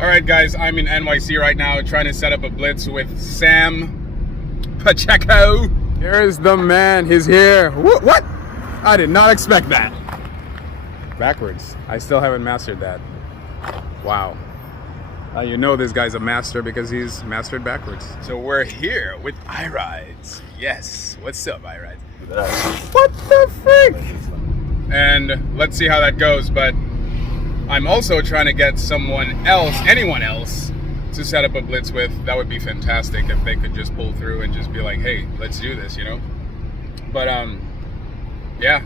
Alright guys, I'm in NYC right now trying to set up a blitz with Sam Pacheco. Here's the man, he's here. What? I did not expect that. Backwards. I still haven't mastered that. Wow. You know this guy's a master because he's mastered backwards. So we're here with iRides. Yes, what's up iRides? What the frick? And let's see how that goes, but I'm also trying to get anyone else, to set up a blitz with. That would be fantastic if they could just pull through and just be like, hey, let's do this, you know? But yeah.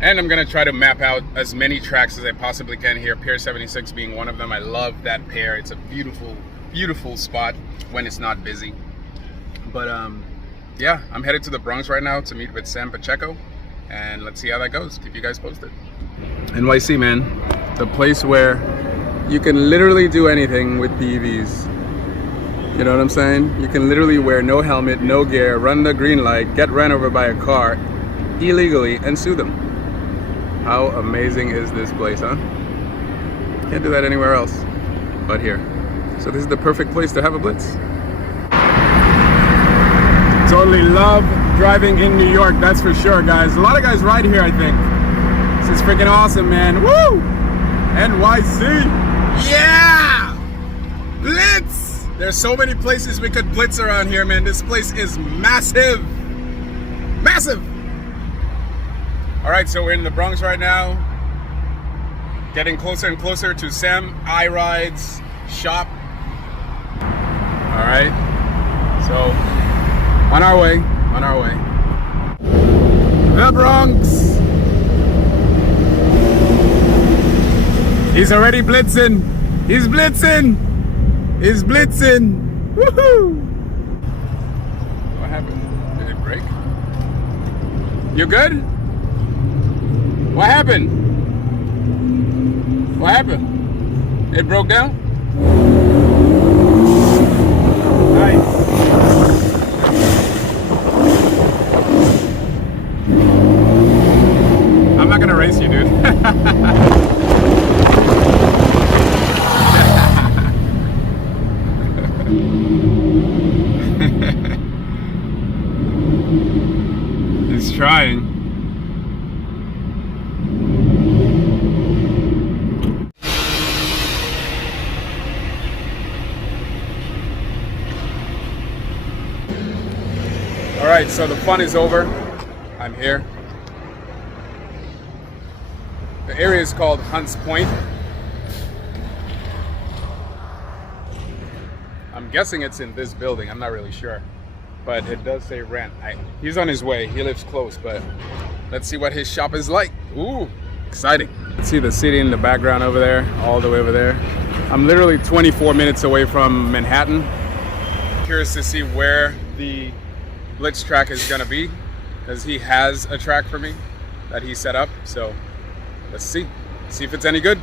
And I'm gonna try to map out as many tracks as I possibly can here, Pier 76 being one of them. I love that pier. It's a beautiful, beautiful spot when it's not busy. But yeah, I'm headed to the Bronx right now to meet with Sam Pacheco, and let's see how that goes. Keep you guys posted. NYC, man. The place where you can literally do anything with PEVs. You know what I'm saying? You can literally wear no helmet, no gear, run the green light, get ran over by a car illegally, and sue them. How amazing is this place, huh? Can't do that anywhere else but here. So this is the perfect place to have a blitz. Totally love driving in New York, that's for sure, guys. A lot of guys ride here, I think. This is freaking awesome, man. Woo! NYC! Yeah! Blitz! There's so many places we could blitz around here, man. This place is massive! Massive! Alright, so we're in the Bronx right now. Getting closer and closer to Sam iRide's shop. Alright. So, on our way. The Bronx! He's already blitzing. He's blitzing. He's blitzing. Woohoo! What happened? Did it break? You good? What happened? What happened? It broke down? Nice. I'm not gonna race you, dude. He's trying. All right, so the fun is over. I'm here. The area is called Hunts Point. I'm guessing it's in this building. I'm not really sure, but it does say rent. He's on his way. He lives close, but let's see what his shop is like. Ooh, exciting. See the city in the background over there, all the way over there. I'm literally 24 minutes away from Manhattan. Curious to see where the Blitz track is gonna be, because he has a track for me that he set up. So let's see if it's any good.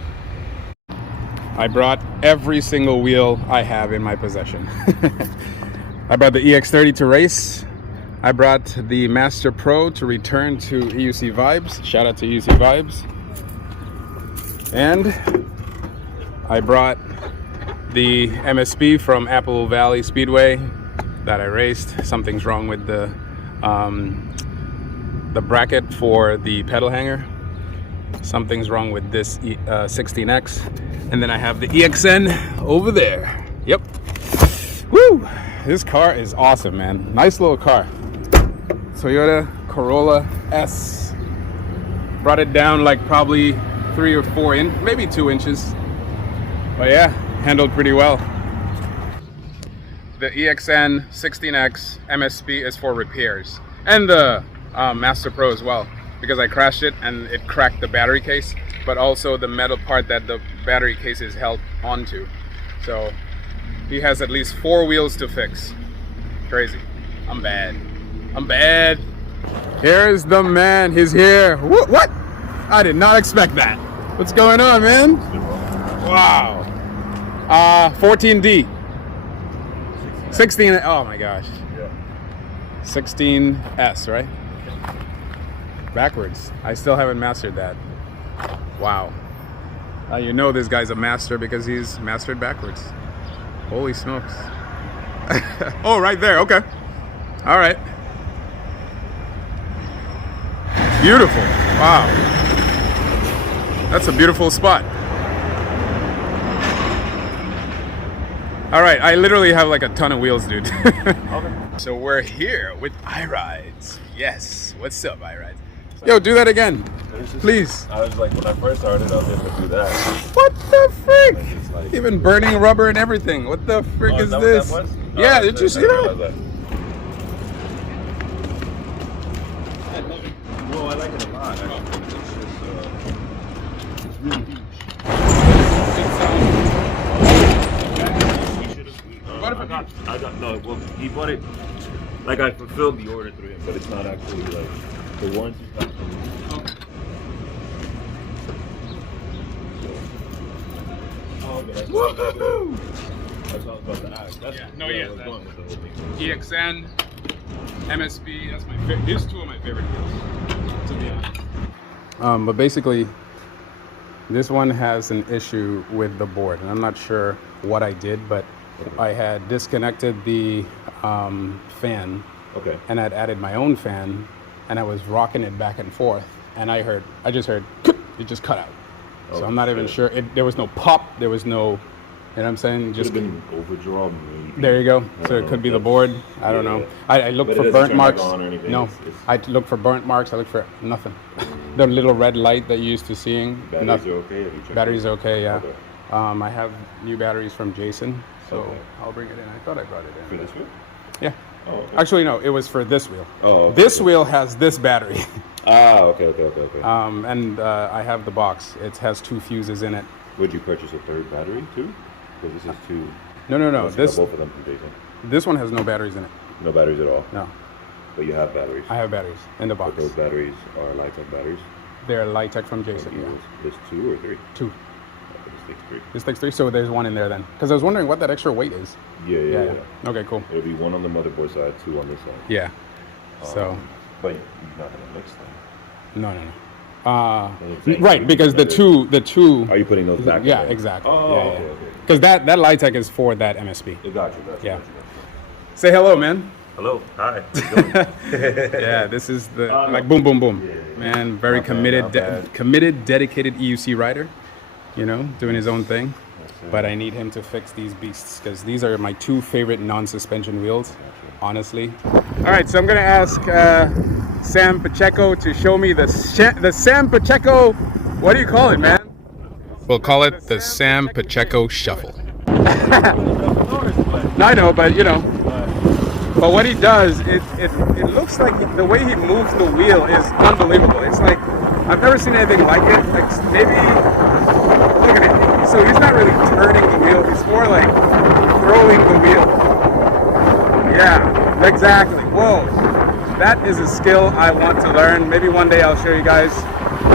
I brought every single wheel I have in my possession. I brought the EX30 to race. I brought the Master Pro to return to EUC Vibes. Shout out to EUC Vibes. And I brought the MSP from Apple Valley Speedway that I raced. Something's wrong with the bracket for the pedal hanger. Something's wrong with this 16X. And then I have the EXN over there. Yep. Woo! This car is awesome, man. Nice little car. Toyota Corolla S. Brought it down like probably 3 or 4 inches, maybe 2 inches. But yeah, handled pretty well. The EXN 16X MSP is for repairs. And the Master Pro as well, because I crashed it and it cracked the battery case, but also the metal part that the battery case is held onto. So he has at least 4 wheels to fix. Crazy. I'm bad. Here's the man, he's here. What? I did not expect that. What's going on, man? Wow. 14D. 16, oh my gosh. 16S, right? Backwards. I still haven't mastered that. Wow. You know this guy's a master because he's mastered backwards. Holy smokes. Oh, right there. Okay. All right. Beautiful. Wow. That's a beautiful spot. All right. I literally have like a ton of wheels, dude. Okay. So we're here with iRides. Yes. What's up, iRides? Yo, do that again. Please. I was like, when I first started, I was able to do that. What the frick? Like, even burning rubber and everything. What the frick is this? Yeah, did you see that? Well, I like it a lot. It's really huge. I got no. Well, he bought it. Like I fulfilled the order through him, but it's not actually like the warranty's not. Okay. Woohoo! That's what I was about to ask. That's going with the whole thing. EXN, MSP. That's my favorite. These two are my favorite wheels. To be honest. But basically, this one has an issue with the board, and I'm not sure what I did, but I had disconnected the fan, Okay. and I'd added my own fan, and I was rocking it back and forth, and I just heard it just cut out. So I'm not even sure. There was no pop. There was no, you know what I'm saying? Just could have been overdraw. Maybe. There you go. So it could be the board. I don't know. I looked for burnt marks. No, I looked for burnt marks. I looked for nothing. The little red light that you used to seeing. Batteries are okay? Have you checked Batteries are okay, yeah. Okay. I have new batteries from Jason, so Okay. I'll bring it in. I thought I brought it in. For this wheel? Yeah. Oh, okay. Actually, no, it was for this wheel. Oh, okay. This wheel has this battery. Ah, okay. And I have the box. It has 2 fuses in it. Would you purchase a third battery too? Because this is two. No. Both of them from Jason. This one has no batteries in it. No batteries at all. No, But you have batteries. I have batteries in the box. But those batteries are Litec batteries. They're Litec from Jason. From Yeah. There's 2 or 3. 2. This takes 3. This takes 3, so there's 1 in there then. Because I was wondering what that extra weight is. Yeah. Okay, cool. It'll be 1 on the motherboard side, 2 on this side. Yeah. So. But you're not gonna mix them. No. Right, because the two. Are you putting those back? Yeah, in there? exactly. Oh, yeah. okay. Because that Litec is for that MSP. Got you. Yeah. Say hello, man. Hello. Hi. How you doing? Yeah, this is the boom, boom, boom. Yeah. Man, very committed, dedicated EUC rider. You know, doing his own thing. But I need him to fix these beasts because these are my 2 favorite non-suspension wheels, honestly. All right, so I'm gonna ask Sam Pacheco to show me the Sam Pacheco. What do you call it, man? We'll call it the Sam Pacheco Shuffle. No, I know, but you know. But what he does, it looks like the way he moves the wheel is unbelievable. It's like I've never seen anything like it. Like maybe look at it. So he's not really turning the wheel. He's more like throwing the wheel. Yeah, exactly. Whoa. That is a skill I want to learn. Maybe one day I'll show you guys.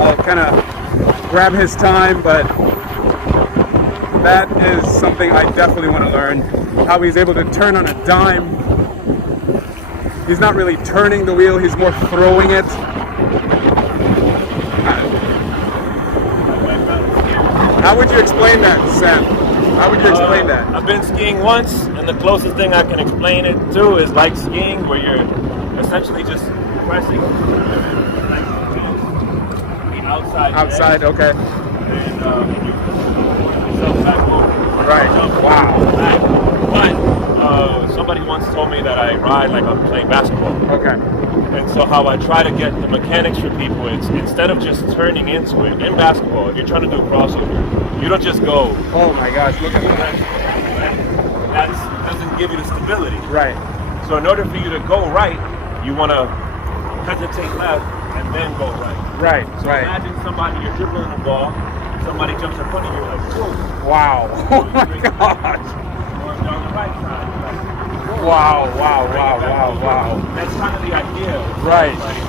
I'll kind of grab his time, but that is something I definitely want to learn. How he's able to turn on a dime. He's not really turning the wheel, he's more throwing it. How would you explain that, Sam? How would you explain that? I've been skiing once, and the closest thing I can explain it to is like skiing, where you're essentially just pressing the outside edge, okay. And you yourself back over. Right. Wow. Back. But somebody once told me that I ride like I'm playing basketball. Okay. And so how I try to get the mechanics for people is instead of just turning into it, in basketball, if you're trying to do a crossover, you don't just go. Oh my gosh, look at that. That doesn't give you the stability. Right. So in order for you to go right, you want to hesitate left and then go right. Right, So imagine somebody, you're dribbling the ball, somebody jumps in front of you like, whoa. Wow. Oh my gosh. Or down the right side. Like, Wow. That's kind of the idea. Right. Like,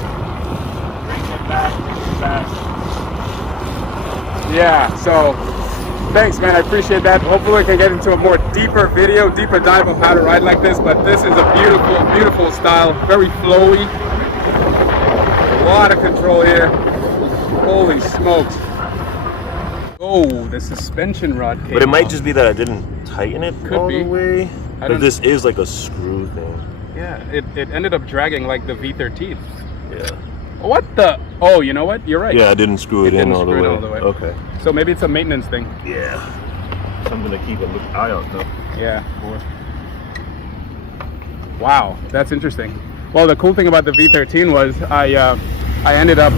bring it back. Yeah, so thanks, man. I appreciate that. Hopefully, I can get into a more deeper dive of how to ride like this. But this is a beautiful, beautiful style. Very flowy. A lot of control here. Holy smokes. Oh, the suspension rod came But it might off. just be that I didn't tighten it Could all be. the way. I But don't- this is like a screw thing. Yeah, it ended up dragging like the V13. Yeah. What the? Oh, you know what? You're right. Yeah, I didn't screw it in didn't all the screw it way. all the way. Okay. So maybe it's a maintenance thing. Yeah. Something to keep an eye on, though. Yeah. Wow, that's interesting. Well, the cool thing about the V13 was I ended up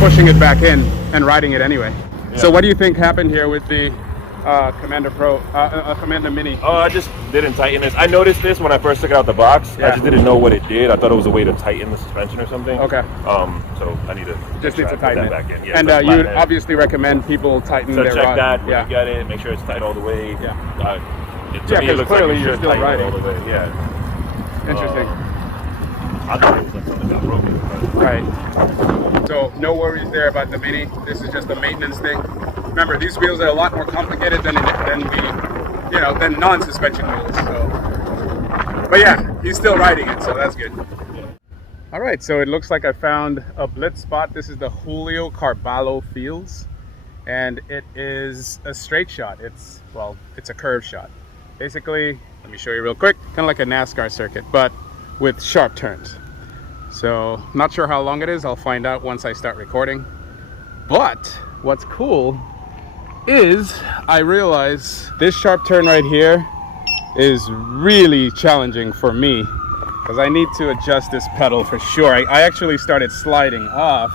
pushing it back in and riding it anyway. Yeah. So what do you think happened here with the Commander Pro, Commander Mini? Oh, I just didn't tighten this. I noticed this when I first took it out the box. Yeah. I just didn't know what it did. I thought it was a way to tighten the suspension or something. Okay. So I need to Just need to put tighten that it. back in. Yeah, And it's like you would flathead. obviously recommend people tighten So their check rod. that when Yeah. you get it. Make sure it's tight all the way. Yeah. To Yeah, me, 'cause it looks clearly like it you're should still tighten riding. all the way. Yeah. Interesting. I thought it was like something got broken. But Right. So no worries there about the Mini. This is just a maintenance thing. Remember, these wheels are a lot more complicated than non-suspension wheels. So, but yeah, he's still riding it, so that's good. All right, so it looks like I found a Blitz spot. This is the Julio Carballo Fields, and it is a straight shot. It's a curve shot. Basically, let me show you real quick, kind of like a NASCAR circuit, but with sharp turns. So not sure how long it is. I'll find out once I start recording. But what's cool is I realize this sharp turn right here is really challenging for me because I need to adjust this pedal for sure. I actually started sliding off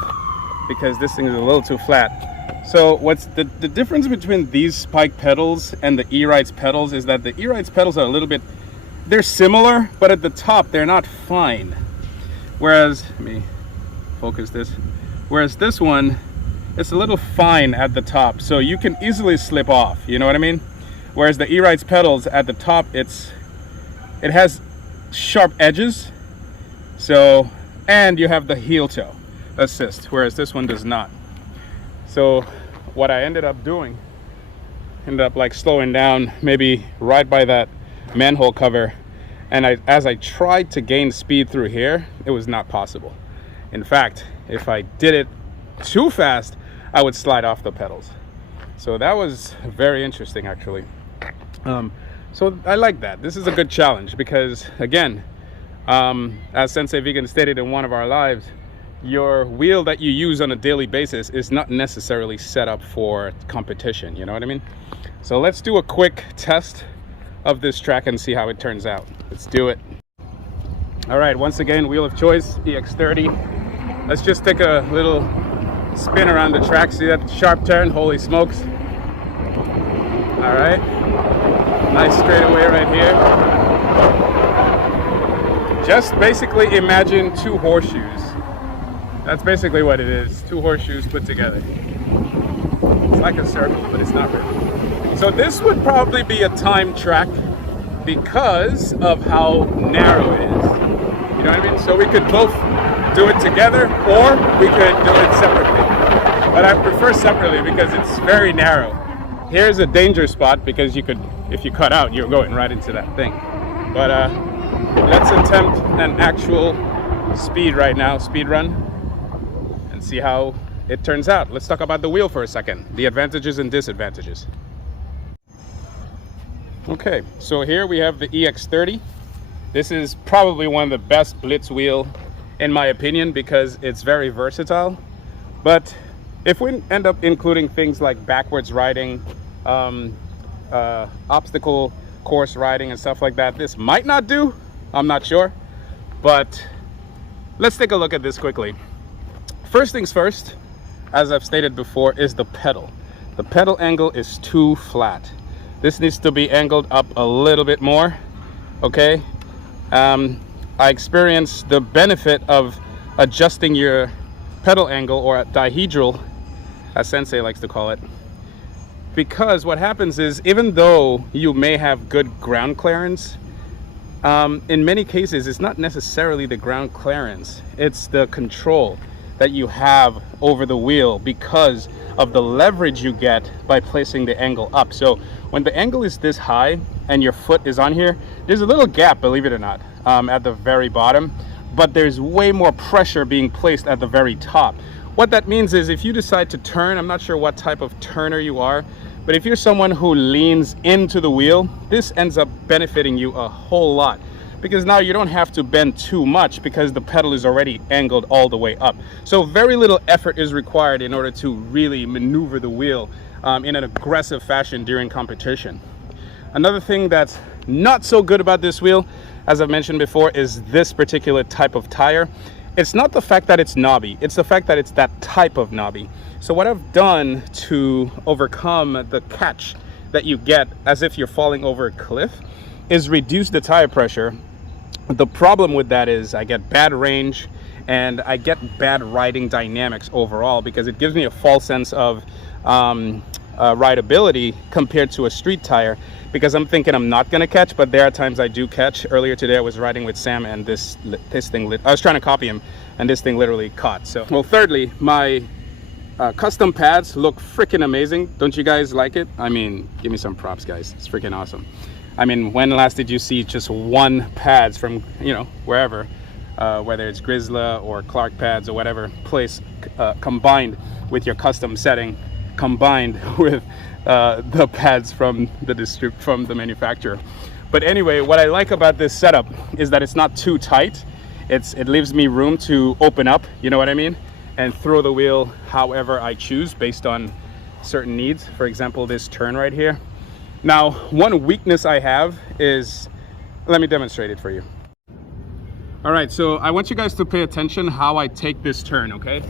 because this thing is a little too flat. So what's the difference between these spike pedals and the E-Ride's pedals is that the E-Ride's pedals are a little bit, they're similar, but at the top they're not fine. Whereas, let me focus this. Whereas this one, it's a little fine at the top, so you can easily slip off, you know what I mean? Whereas the E-Ride's pedals at the top, it has sharp edges, so, and you have the heel toe assist, whereas this one does not. So what I ended up doing, like slowing down maybe right by that manhole cover, and as I tried to gain speed through here, it was not possible. In fact, if I did it too fast, I would slide off the pedals. So that was very interesting, actually. So I like that. This is a good challenge because, again, as Sensei Vegan stated in one of our lives, your wheel that you use on a daily basis is not necessarily set up for competition, you know what I mean? So let's do a quick test of this track and see how it turns out. Let's do it. All right, once again, wheel of choice, EX30. Let's just take a little spin around the track. See that sharp turn? Holy smokes. All right, nice straightaway right here. Just basically imagine two horseshoes. That's basically what it is, two horseshoes put together. It's like a circle, but it's not really. So this would probably be a time track because of how narrow it is. You know what I mean? So we could both do it together or we could do it separately. But I prefer separately because it's very narrow. Here's a danger spot because you could, if you cut out, you're going right into that thing. But let's attempt an actual speed right now, speed run, and see how it turns out. Let's talk about the wheel for a second, the advantages and disadvantages. Okay, so here we have the EX30. This is probably one of the best Blitz wheel in my opinion because it's very versatile. But if we end up including things like backwards riding, obstacle course riding and stuff like that, this might not do. I'm not sure, but let's take a look at this quickly. First things first, as I've stated before, is the pedal. The pedal angle is too flat. This needs to be angled up a little bit more, okay? I experienced the benefit of adjusting your pedal angle, or a dihedral, as Sensei likes to call it, because what happens is, even though you may have good ground clearance, in many cases it's not necessarily the ground clearance, it's the control that you have over the wheel because of the leverage you get by placing the angle up. So when the angle is this high and your foot is on here, there's a little gap, believe it or not, at the very bottom, but there's way more pressure being placed at the very top. What that means is if you decide to turn, I'm not sure what type of turner you are, but if you're someone who leans into the wheel, this ends up benefiting you a whole lot, because now you don't have to bend too much because the pedal is already angled all the way up. So very little effort is required in order to really maneuver the wheel in an aggressive fashion during competition. Another thing that's not so good about this wheel, as I've mentioned before, is this particular type of tire. It's not the fact that it's knobby, it's the fact that it's that type of knobby. So what I've done to overcome the catch that you get as if you're falling over a cliff is reduce the tire pressure. The problem with that is I get bad range and I get bad riding dynamics overall, because it gives me a false sense of rideability compared to a street tire, because I'm thinking I'm not going to catch, but there are times I do catch. Earlier today I was riding with Sam and this thing I was trying to copy him and this thing literally caught. So, well, thirdly, my custom pads look freaking amazing. Don't you guys like it? I mean, give me some props, guys. It's freaking awesome. I mean, when last did you see just one pads from, you know, wherever, whether it's Grizzly or Clark pads or whatever place, combined with your custom setting, combined with the pads from the manufacturer. But anyway, what I like about this setup is that it's not too tight. It leaves me room to open up, you know what I mean, and throw the wheel however I choose based on certain needs. For example, this turn right here. Now, one weakness I have is, let me demonstrate it for you. All right, so I want you guys to pay attention how I take this turn, okay?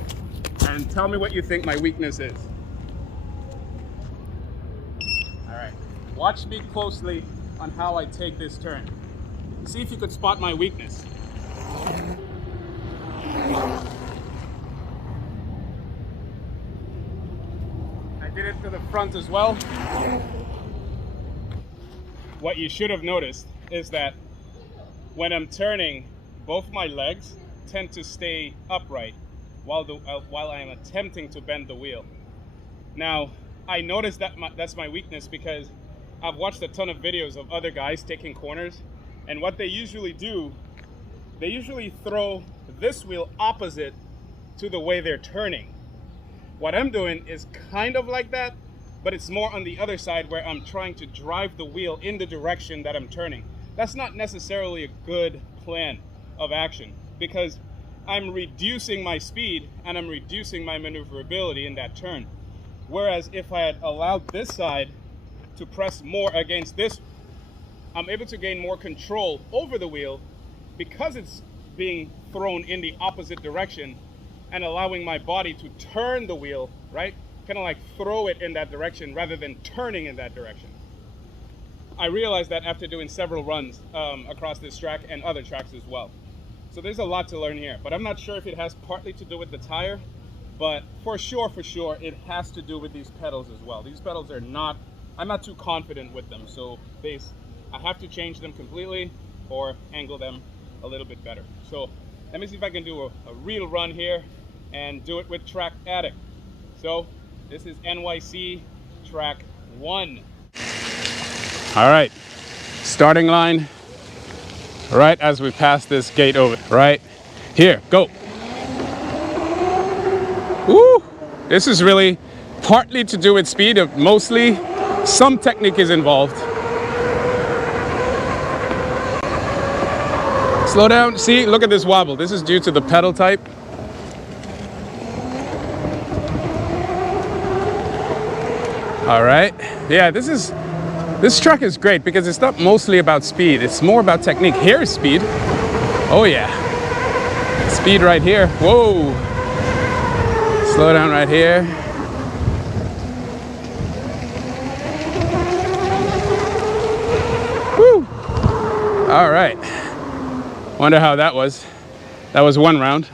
And tell me what you think my weakness is. All right, watch me closely on how I take this turn. See if you could spot my weakness. I did it to the front as well. What you should have noticed is that when I'm turning, both my legs tend to stay upright while I am attempting to bend the wheel. Now, I noticed that that's my weakness because I've watched a ton of videos of other guys taking corners, and what they usually do, they usually throw this wheel opposite to the way they're turning. What I'm doing is kind of like that, but it's more on the other side where I'm trying to drive the wheel in the direction that I'm turning. That's not necessarily a good plan of action, because I'm reducing my speed and I'm reducing my maneuverability in that turn. Whereas if I had allowed this side to press more against this, I'm able to gain more control over the wheel because it's being thrown in the opposite direction and allowing my body to turn the wheel, right? Kind of like throw it in that direction rather than turning in that direction. I realized that after doing several runs across this track and other tracks as well. So there's a lot to learn here, but I'm not sure if it has partly to do with the tire, but for sure, it has to do with these pedals as well. These pedals are not, I'm not too confident with them. So I have to change them completely or angle them a little bit better. So let me see if I can do a real run here and do it with Track Addict. So this is NYC Track 1. All right, starting line, right as we pass this gate over, right here, go. Woo! This is really partly to do with speed, mostly some technique is involved. Slow down, see, look at this wobble. This is due to the pedal type. All right, yeah, this track is great because it's not mostly about speed, it's more about technique. Here's speed. Oh yeah, speed right here. Whoa, slow down right here. Woo. All right, wonder how that was. That was one round.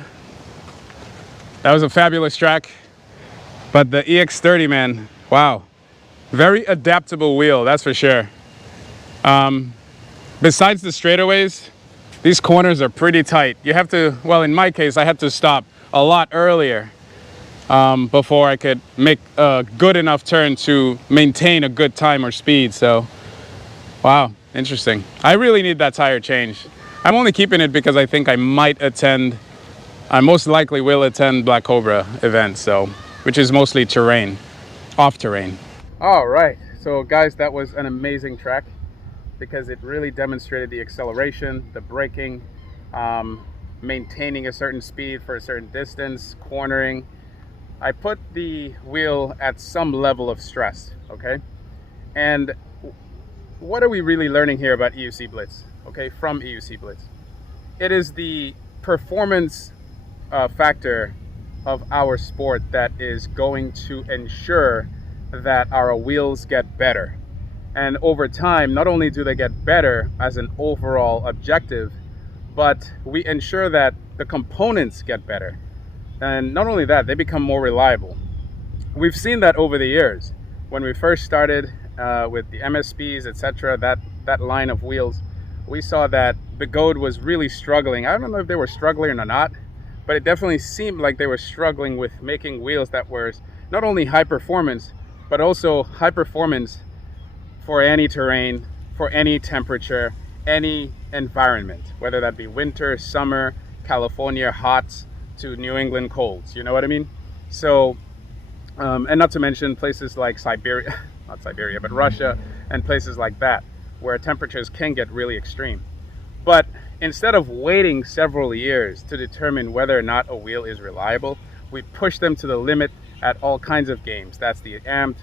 That was a fabulous track, but the EX30, man, wow. Very adaptable wheel, that's for sure. Besides the straightaways, these corners are pretty tight. You have to, well, in my case, I had to stop a lot earlier before I could make a good enough turn to maintain a good time or speed. So, wow, interesting. I really need that tire change. I'm only keeping it because I think I might attend I most likely will attend Black Cobra events, so, which is mostly terrain, off terrain. All right, so guys, that was an amazing track because it really demonstrated the acceleration, the braking, maintaining a certain speed for a certain distance, cornering. I put the wheel at some level of stress, okay? And what are we really learning here about EUC Blitz, okay, from EUC Blitz? It is the performance factor of our sport that is going to ensure that our wheels get better. And over time, not only do they get better as an overall objective, but we ensure that the components get better. And not only that, they become more reliable. We've seen that over the years. When we first started with the MSPs, etc., that line of wheels, we saw that Bigode was really struggling. I don't know if they were struggling or not, but it definitely seemed like they were struggling with making wheels that were not only high performance, but also high performance for any terrain, for any temperature, any environment, whether that be winter, summer, California hots to New England colds, you know what I mean? So, and not to mention places like Siberia, not Siberia, but Russia and places like that, where temperatures can get really extreme. But instead of waiting several years to determine whether or not a wheel is reliable, we push them to the limit at all kinds of games. That's the Amped,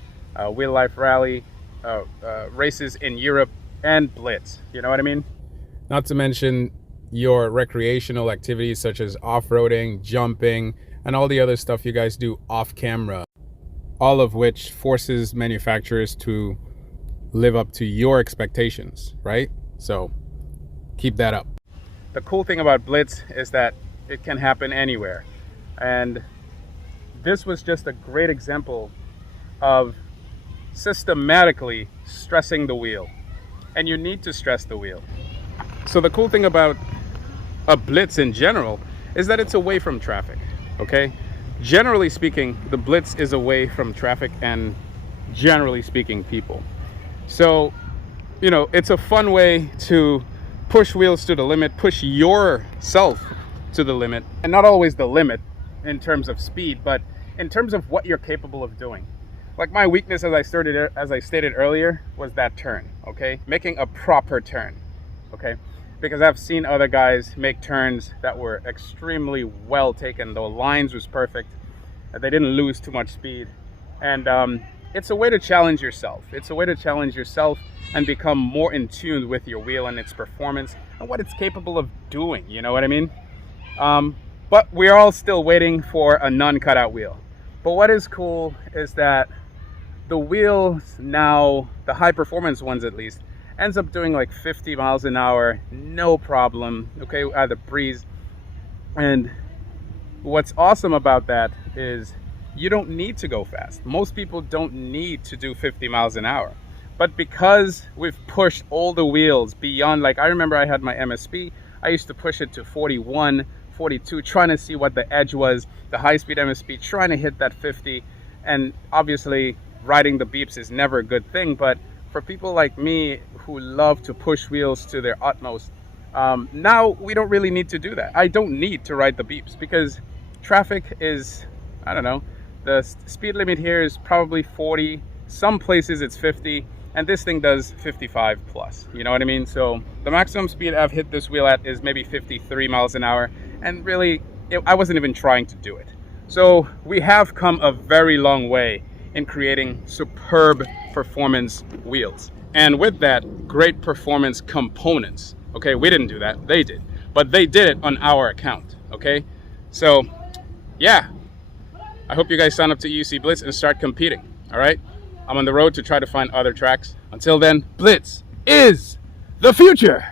Wheel Life Rally, races in Europe, and Blitz, you know what I mean? Not to mention your recreational activities such as off-roading, jumping, and all the other stuff you guys do off camera, all of which forces manufacturers to live up to your expectations, right? So keep that up. The cool thing about Blitz is that it can happen anywhere. And this was just a great example of systematically stressing the wheel. And you need to stress the wheel. So the cool thing about a Blitz in general is that it's away from traffic, okay? Generally speaking, the Blitz is away from traffic and generally speaking, people. So, you know, it's a fun way to push wheels to the limit, push yourself to the limit, and not always the limit in terms of speed, but in terms of what you're capable of doing. Like my weakness, as I stated earlier, was that turn, okay? Making a proper turn, okay? Because I've seen other guys make turns that were extremely well taken. The lines was perfect. They didn't lose too much speed. And it's a way to challenge yourself. It's a way to challenge yourself and become more in tune with your wheel and its performance and what it's capable of doing, you know what I mean? But we're all still waiting for a non-cutout wheel. But what is cool is that the wheels now, the high performance ones at least, ends up doing like 50 miles an hour, no problem, okay, at a breeze. And what's awesome about that is you don't need to go fast. Most people don't need to do 50 miles an hour. But because we've pushed all the wheels beyond, like I remember I had my MSP, I used to push it to 41, 42, trying to see what the edge was, the high-speed MSP, trying to hit that 50. And obviously riding the beeps is never a good thing, but for people like me who love to push wheels to their utmost, now we don't really need to do that. I don't need to ride the beeps because traffic is, I don't know, the speed limit here is probably 40, some places it's 50, and this thing does 55 plus, you know what I mean? So the maximum speed I've hit this wheel at is maybe 53 miles an hour, and really, I wasn't even trying to do it. So we have come a very long way in creating superb performance wheels. And with that, great performance components. Okay, we didn't do that, they did. But they did it on our account, okay? So, yeah. I hope you guys sign up to EUC Blitz and start competing, all right? I'm on the road to try to find other tracks. Until then, Blitz is the future!